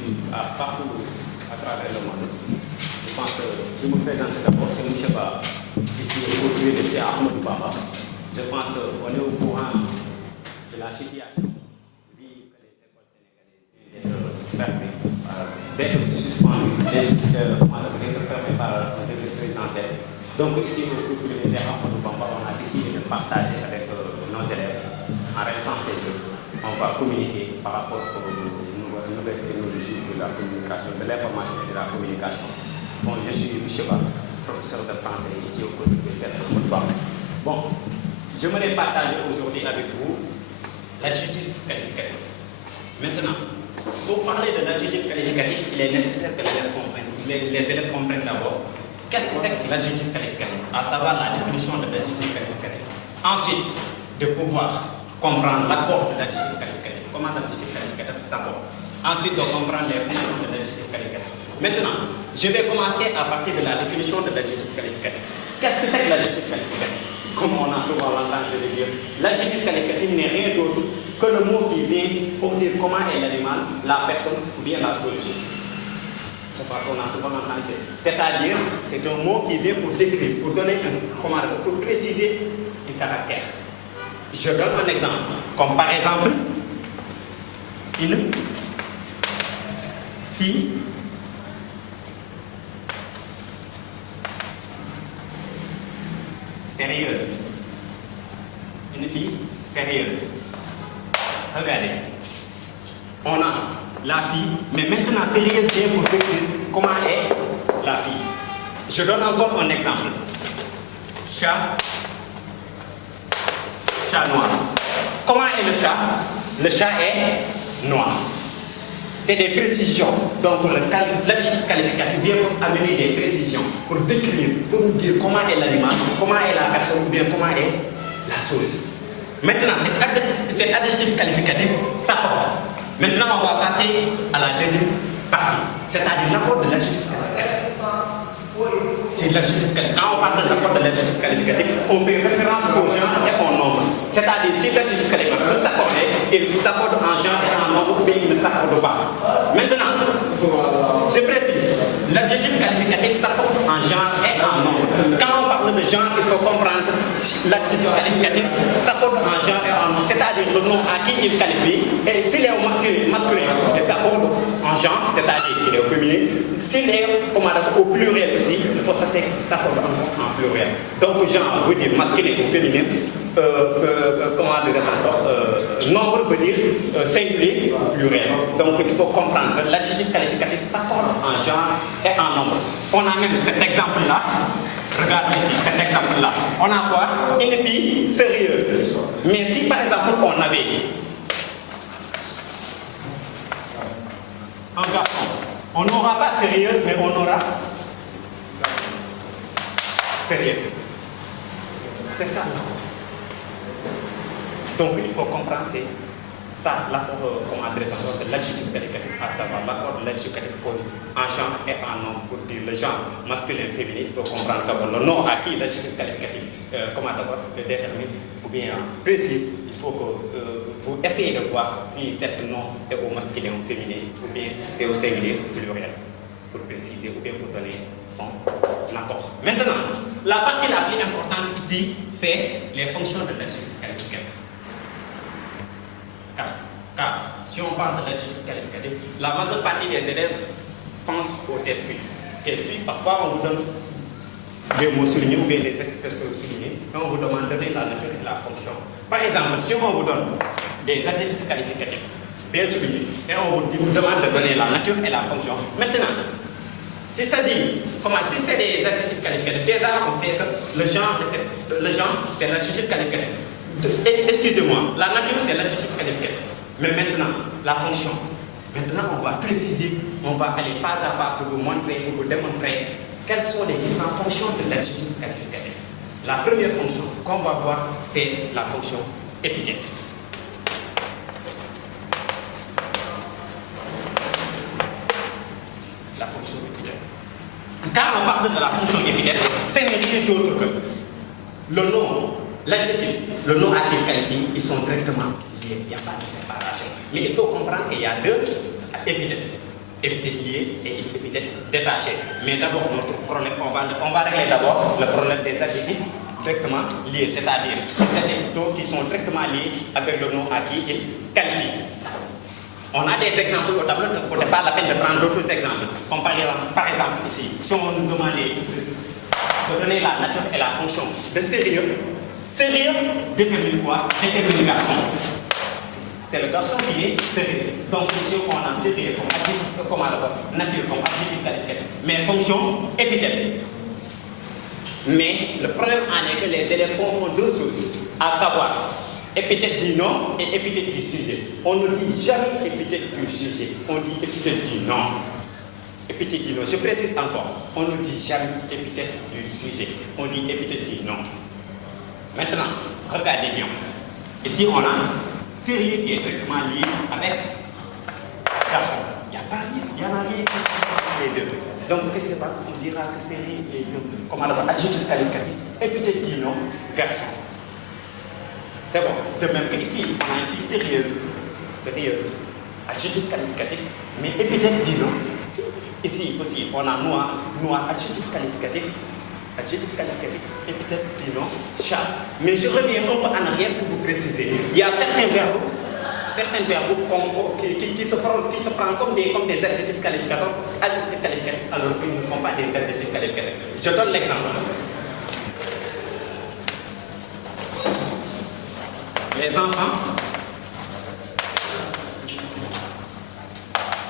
suivent partout à travers le monde. Je pense que je me présente d'abord, c'est M. Ba, ici au lieu de Ahmadou Bamba. Je pense qu'on est au courant de la situation, vu que les écoles sénégalaises viennent d'être fermées, d'être suspendues, d'être fermées par le décret présidentiel. Donc ici au cours du lycée Ahmadou Bamba, on a décidé de partager avec nos élèves en restant chez eux. On va communiquer par rapport aux nouvelles technologies de la communication, de l'information et de la communication. Bon, je suis Michel Ba, professeur de français ici au cours du lycée Ahmadou Bamba. Bon, j'aimerais partager aujourd'hui avec vous l'adjectif qualificatif. Maintenant, pour parler de l'adjectif qualificatif, il est nécessaire que les élèves comprennent d'abord qu'est-ce que c'est que l'adjectif qualificatif, à savoir la définition de l'adjectif qualificatif. Ensuite, de pouvoir comprendre l'accord de l'adjectif qualificatif, comment l'adjectif qualificatif s'aborde. Ensuite, de comprendre les fonctions de l'adjectif qualificatif. Maintenant, je vais commencer à partir de la définition de l'adjectif qualificatif. Qu'est-ce que c'est que l'adjectif qualificatif? Comme on a souvent entendu le dire, l'adjectif qualificatif n'est rien d'autre que le mot qui vient pour dire comment est l'animal, la personne ou bien la chose. C'est parce qu'on a souvent entendu. C'est-à-dire, c'est un mot qui vient pour décrire, pour donner pour préciser un caractère. Je donne un exemple, comme par exemple, une fille sérieuse. Une fille sérieuse. Regardez, on a la fille, mais maintenant sérieuse vient pour décrire comment est la fille. Je donne encore un exemple. Chat noir. Comment est le chat? Le chat est noir. C'est des précisions. Donc l'adjectif qualificatif vient pour amener des précisions, pour décrire, pour nous dire comment est l'animal, comment est la personne, ou bien comment est la chose. Maintenant, cet adjectif qualificatif s'accorde. Maintenant, on va passer à la deuxième partie, c'est-à-dire l'accord de l'adjectif qualificatif. C'est l'adjectif qualificatif. Quand on parle de l'accord de l'adjectif qualificatif, on fait référence au genre et au nombre. C'est-à-dire, si l'adjectif qualificatif peut s'accorder, il s'accorde en genre et en nombre, ou bien il ne s'accorde pas. Maintenant, je précise, l'adjectif qualificatif s'accorde en genre et en nombre. Quand on parle de genre, il faut comprendre l'adjectif qualificatif s'accorde en genre et en nombre, c'est-à-dire le nom à qui il qualifie, et s'il est au masculin, il s'accorde en genre, c'est-à-dire qu'il est au féminin. S'il est au pluriel aussi, il faut s'accorde en pluriel. Donc genre veut dire masculin ou féminin, nombre veut dire singulier ou pluriel. Donc il faut comprendre que l'adjectif qualificatif s'accorde en genre et en nombre. On a même cet exemple-là. Regardez ici, cet exemple-là. On a quoi? Une fille sérieuse. Mais si par exemple on avait un garçon, on n'aura pas sérieuse, mais on aura sérieux. C'est ça l'accord. Donc il faut comprendre, c'est ça l'accord qu'on adresse encore de l'adjectif qualificatif, à savoir l'accord de l'adjectif qualificatif en genre et en nombre pour dire le genre masculin et féminin. Il faut comprendre d'abord le nom à qui l'adjectif qualificatif d'abord détermine ou bien précise. Il faut que vous essayez de voir si cet nom est au masculin ou féminin ou bien c'est au singulier ou pluriel pour préciser ou bien pour donner son accord. Maintenant, la partie la plus importante ici, c'est les fonctions de l'adjectif qualificatif. Car si on parle de l'adjectif qualificatif, la majeure partie des élèves pensent au TSQ. TSQ, parfois on vous donne des mots soulignés ou bien des expressions soulignées, et on vous demande de donner la nature et la fonction. Par exemple, si on vous donne des adjectifs qualificatifs bien soulignés, et on vous demande de donner la nature et la fonction. Maintenant, si c'est des adjectifs qualificatifs, déjà on sait que le genre c'est l'adjectif qualificatif. Excusez-moi, la nature c'est l'adjectif qualificatif. Mais maintenant, la fonction. Maintenant, on va préciser, on va aller pas à pas pour vous montrer, pour vous démontrer quelles sont les différentes fonctions de l'adjectif qualificatif. La première fonction qu'on va voir, c'est la fonction épithète. La fonction épithète. Quand on parle de la fonction épithète, c'est rien d'autre que le nom, l'adjectif, le nom à qui il qualifie, ils sont directement liés, il n'y a pas de séparation. Mais il faut comprendre qu'il y a deux épithètes. épithète lié et épithète détaché. Mais d'abord, notre problème, on va régler d'abord le problème des adjectifs directement liés, c'est-à-dire ces adjectifs qui sont directement liés avec le nom à qui ils qualifient. On a des exemples au tableau, donc ce n'est pas la peine de prendre d'autres exemples. Comme par exemple ici, si on nous demandait de donner la nature et la fonction de sérieux, sérieux détermine quoi? Détermine garçon. C'est le garçon qui est sérieux. Donc ici on a sérieux comme adjectif, comme nature comme adjectif qualificatif. Mais fonction épithète. Mais le problème en est que les élèves confondent deux choses, à savoir épithète du nom et épithète du sujet. On ne dit jamais épithète du sujet, on dit épithète du nom. Épithète du nom, je précise encore, on ne dit jamais épithète du sujet, on dit épithète du nom. Maintenant, regardez bien. Ici, on a sérieux qui est directement lié avec garçon. Il n'y a pas rien, il n'y en a rien qui se les deux. Donc, qu'est-ce que c'est? On dira que sérieux est comme adjectif qualificatif, épithète du nom, garçon. C'est bon. De même qu'ici, on a une fille sérieuse, adjectif qualificatif, mais épithète du nom. Ici aussi, on a noir, adjectif qualificatif, épithète du nom, chat. Mais je reviens un peu en arrière pour vous préciser. Il y a certains verbes qui se prennent comme des adjectifs qualificatifs, alors qu'ils ne sont pas des adjectifs qualificatifs. Je donne l'exemple. Les enfants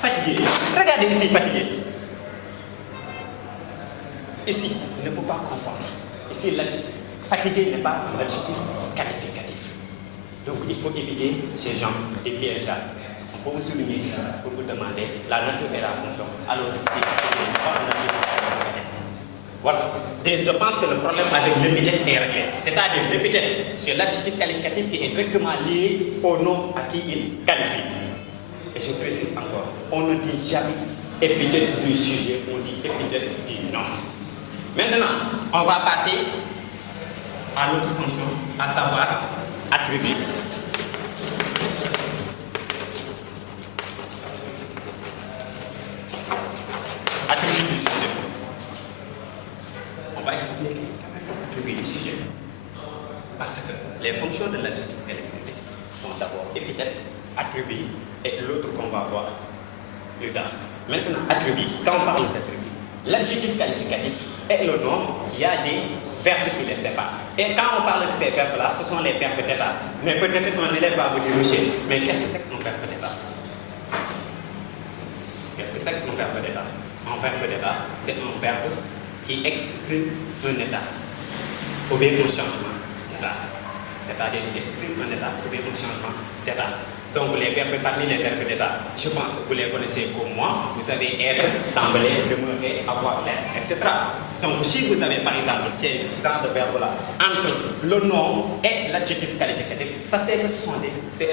fatigués. Regardez ici, fatigué. Ici, il ne faut pas confondre. Ici, fatigué n'est pas un adjectif qualificatif. Donc, il faut éviter ces gens des pièges là. On peut vous souligner ici pour vous demander la nature et la fonction. Alors, ici, fatigué n'est pas un adjectif qualificatif. Voilà. Je pense que le problème avec l'épithète est réglé. C'est-à-dire l'épithète, c'est l'adjectif qualificatif qui est directement lié au nom à qui il qualifie. Et je précise encore, on ne dit jamais épithète du sujet, on dit épithète du nom. Maintenant, on va passer à l'autre fonction, à savoir attribuer. Attribuer du sujet. On va expliquer l'attribut du sujet. Parce que les fonctions de l'adjectif qualificatif sont d'abord épithète, attribut et l'autre qu'on va voir plus tard. Maintenant, attribut. Quand on parle d'attribut, l'adjectif qualificatif et le nom, il y a des verbes qui les séparent. Et quand on parle de ces verbes-là, ce sont les verbes d'état. Mais peut-être qu'un élève va vous dire, monsieur, mais qu'est-ce que c'est qu'un verbe d'état? Qu'est-ce que c'est qu'un verbe d'état? Un verbe d'état, c'est un verbe qui exprime un état, ou bien un changement d'état. C'est-à-dire qu'il exprime un état, ou bien un changement d'état. Donc les verbes, parmi les verbes d'état, je pense que vous les connaissez comme moi. Vous avez être, sembler, demeurer, avoir l'air, etc. Donc si vous avez par exemple ces genres de verbes-là entre le nom et l'adjectif qualificatif, ça c'est que ce sont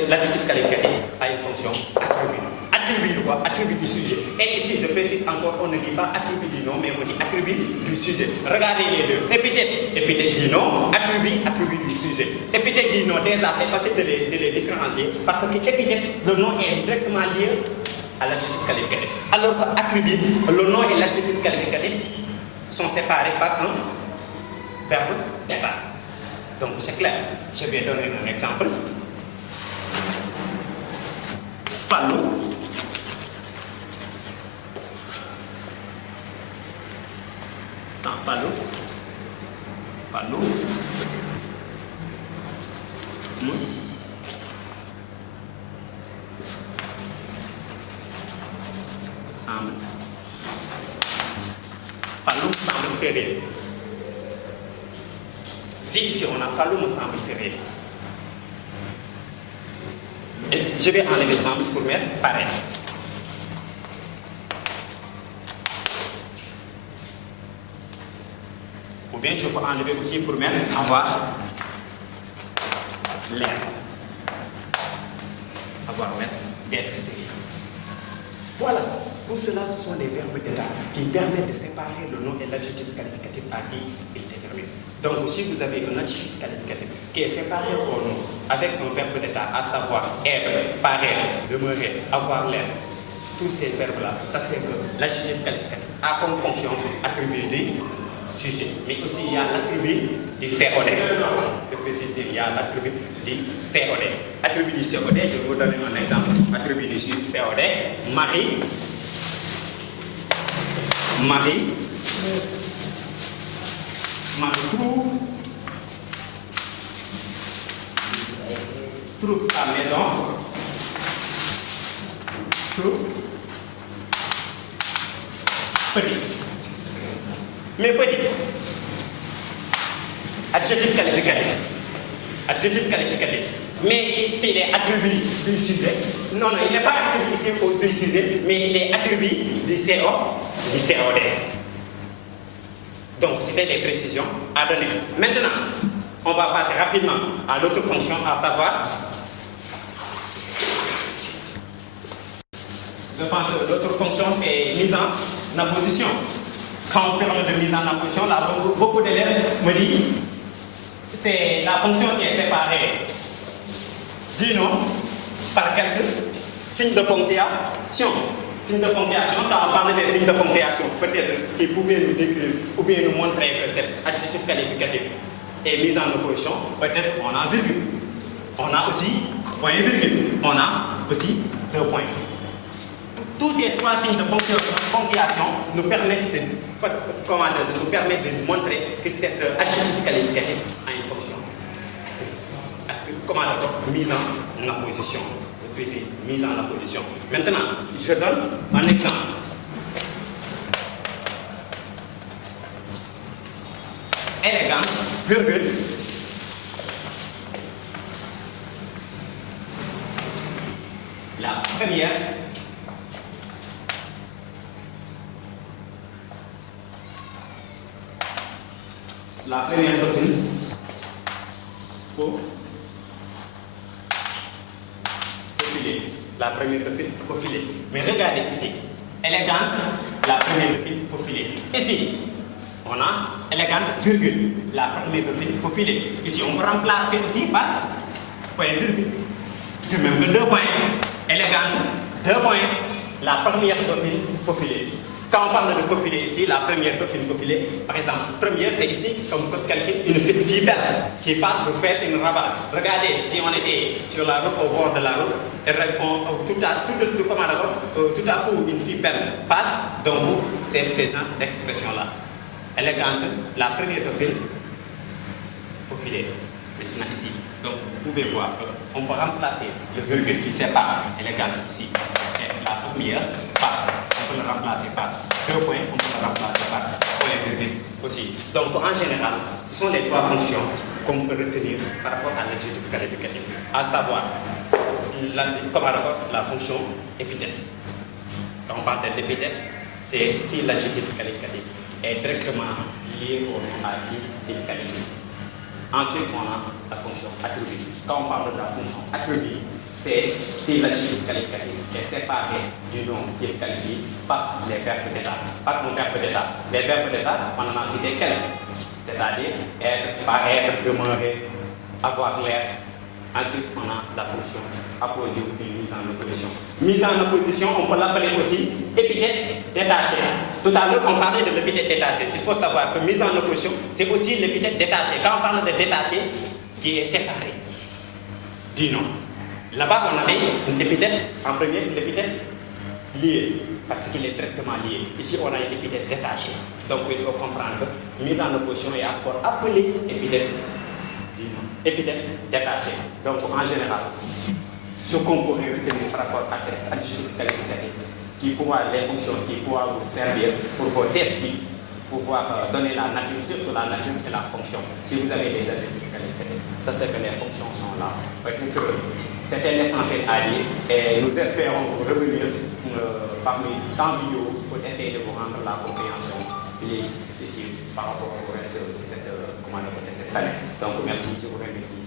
l'adjectif qualificatif a une fonction attribut. Attribut de quoi? Attribut du sujet. Et ici, je précise encore, on ne dit pas attribut du nom, mais on dit attribut du sujet. Regardez les deux. Épithète du nom, attribut du sujet. Épithète du nom, déjà, c'est facile de les différencier parce que épithète, le nom est directement lié à l'adjectif qualificatif. Alors qu'attribut, le nom et l'adjectif qualificatif sont séparés par un verbe d'état. Donc, c'est clair. Je vais donner un exemple. Fallou. Sans Fallou. Fallou. Fallou semble sérieux. Si ici on a Fallou me semble sérieux. Et je vais enlever semble pour mettre pareil. Ou bien je peux enlever aussi pour mettre avoir l'air. Avoir l'air d'être sérieux. Voilà. Tout cela, ce sont des verbes d'état qui permettent de séparer le nom et l'adjectif qualificatif à qui il détermine. Donc, si vous avez un adjectif qualificatif qui est séparé au nom avec un verbe d'état, à savoir être, paraître, demeurer, avoir l'air, tous ces verbes-là, ça c'est que l'adjectif qualificatif a comme fonction attribuer du sujet. Mais aussi il y a l'attribut du COD. C'est précis, il y a l'attribut du COD. Attribut du COD, je vais vous donner un exemple. Attribut du COD, Marie trouve sa maison, petit. Mais petit. Adjectif qualificatif. Adjectif qualificatif. Mais est-ce qu'il est attribué du sujet? Non, il n'est pas attribué ici du sujet, mais il est attribué du COD. Donc, c'était des précisions à donner. Maintenant, on va passer rapidement à l'autre fonction, à savoir, je pense que l'autre fonction, c'est mise en apposition. Quand on parle de mise en apposition, là, beaucoup d'élèves me disent, c'est la fonction qui est séparée du nom par quelques signes de ponctuation. Signes de ponctuation, quand on parle des signes de ponctuation, peut-être qu'ils pouvaient nous décrire ou bien nous montrer que cet adjectif qualificatif est mis en opposition, peut-être on a virgule. On a aussi point et virgule. On a aussi 2 points. Tous ces 3 signes de ponctuation nous permettent de nous montrer que cet adjectif qualificatif a une fonction. Mise en apposition. Je précise, mise en apposition. Maintenant, je donne un exemple. Élégante, virgule. La première dauphine faufilée. La première dauphine faufilée. Mais regardez ici. Élégante, la première dauphine faufilée. Ici, on a élégante, virgule. La première dauphine faufilée. Ici, on peut remplacer aussi par point virgule. De même que 2 points. Élégante, 2 points. La première dauphine faufilée. Quand on parle de faufilé ici, la première dauphine faufilée, par exemple, première c'est ici, comme on peut calculer une fille belle qui passe pour faire une rabat. Regardez, si on était sur la route, au bord de la route, et tout à coup une fille belle passe, donc c'est ces genre d'expression-là. Élégante, la première dauphine faufilée. Maintenant ici, donc vous pouvez voir qu'on peut remplacer le virgule qui sépare élégante ici, et la première par. On peut le remplacer par 2 points, on peut le remplacer par point virgule aussi. Donc en général, ce sont les 3 fonctions qu'on peut retenir par rapport à l'adjectif qualificatif, à savoir la fonction épithète. Quand on parle de l'épithète, c'est si l'adjectif qualificatif est directement lié au nom à qui il qualifie. Ensuite, on a la fonction attribut. Quand on parle de la fonction attribut, c'est si l'adjectif qualificatif est séparé du nom qu'il qualifie par les verbes d'état. Par nos verbes d'état. Les verbes d'état, on en a cité quelques. C'est-à-dire être, paraître, demeurer, avoir l'air. Ensuite, on a la fonction apposée ou mise en opposition. Mise en opposition, on peut l'appeler aussi épithète détachée. Tout à l'heure, on parlait de l'épithète détachée. Il faut savoir que mise en opposition, c'est aussi l'épithète détachée. Quand on parle de détaché, qui est séparé du nom. Là-bas, on avait une épithète, en premier, une épithète liée, parce qu'il est directement lié. Ici, on a une épithète détachée. Donc, il faut comprendre que mise en opposition est encore appelée épithète détachée. Donc, en général, ce qu'on pourrait retenir par rapport à cet adjectif qualificatif, les fonctions qui pourra vous servir pour vos tests, pour pouvoir donner la nature, surtout la nature et la fonction. Si vous avez des adjectifs qualificatifs, ça c'est que les fonctions sont là. Peut-être que c'était l'essentiel à dire et nous espérons revenir parmi tant de vidéos pour essayer de vous rendre la compréhension plus difficile par rapport au reste de cette année. Donc merci, je vous remercie.